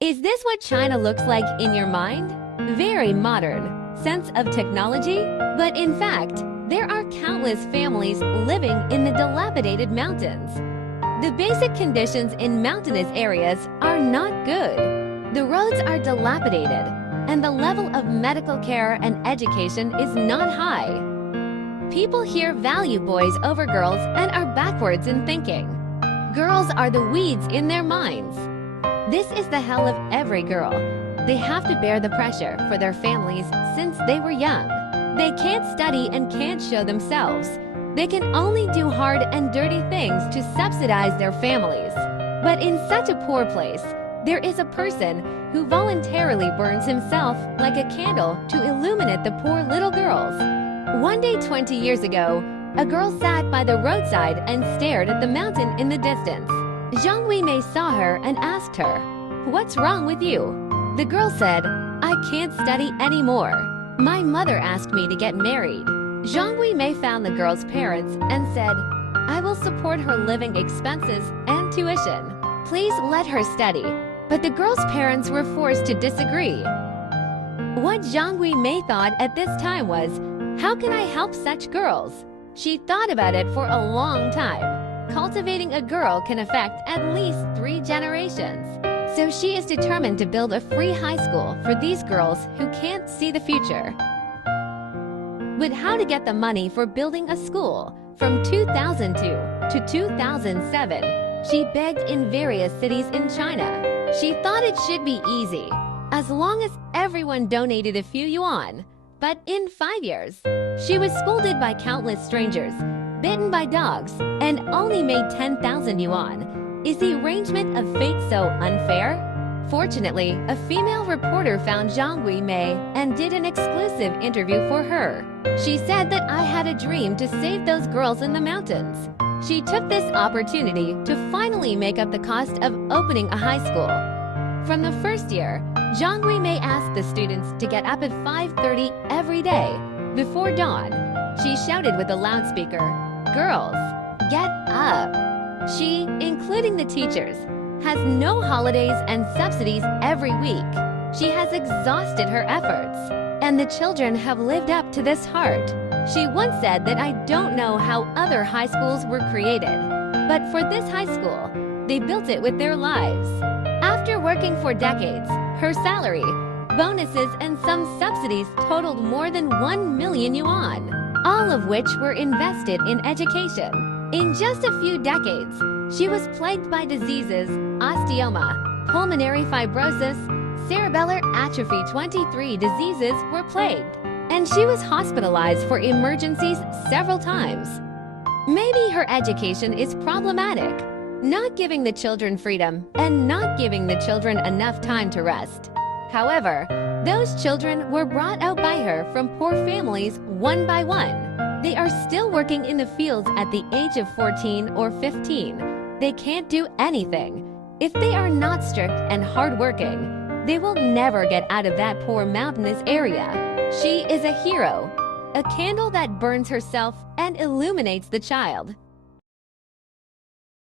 Is this what China looks like in your mind? Very modern, sense of technology? But in fact, there are countless families living in the dilapidated mountains. The basic conditions in mountainous areas are not good. The roads are dilapidated, and the level of medical care and education is not high. People here value boys over girls and are backwards in thinking. Girls are the weeds in their minds. This is the hell of every girl. They have to bear the pressure for their families since they were young. They can't study and can't show themselves. They can only do hard and dirty things to subsidize their families. But in such a poor place, there is a person who voluntarily burns himself like a candle to illuminate the poor little girls. One day 20 years ago, a girl sat by the roadside and stared at the mountain in the distance. Zhang Weimei saw her and asked her, "What's wrong with you?" The girl said, "I can't study anymore. My mother asked me to get married." Zhang Weimei found the girl's parents and said, "I will support her living expenses and tuition. Please let her study." But the girl's parents were forced to disagree. What Zhang Weimei thought at this time was, how can I help such girls? She thought about it for a long time. Cultivating a girl can affect at least 3 generations. So she is determined to build a free high school for these girls who can't see the future. But how to get the money for building a school? From 2002 to 2007, she begged in various cities in China. She thought it should be easy, as long as everyone donated a few yuan. But in 5 years, she was scolded by countless strangers, bitten by dogs, and only made 10,000 yuan. Is the arrangement of fate so unfair? Fortunately, a female reporter found Zhang Weimei and did an exclusive interview for her. She said that I had a dream to save those girls in the mountains. She took this opportunity to finally make up the cost of opening a high school. From the first year, Zhang Weimei asked the students to get up at 5:30 every day. Before dawn, she shouted with a loudspeaker, "Girls, get up!" She, including the teachers, has no holidays and subsidies every week. She has exhausted her efforts, and the children have lived up to this heart. She once said that I don't know how other high schools were created, but for this high school, they built it with their lives. After working for decades, her salary, bonuses, and some subsidies totaled more than 1 million yuan, all of which were invested in education. In just a few decades, she was plagued by diseases, osteoma, pulmonary fibrosis, cerebellar atrophy. 23 diseases were plagued, and she was hospitalized for emergencies several times. Maybe her education is problematic, not giving the children freedom and not giving the children enough time to rest. However, those children were brought out by her from poor families one by one. They are still working in the fields at the age of 14 or 15. They can't do anything. If they are not strict and hardworking, they will never get out of that poor mountainous area. She is a hero, a candle that burns herself and illuminates the child.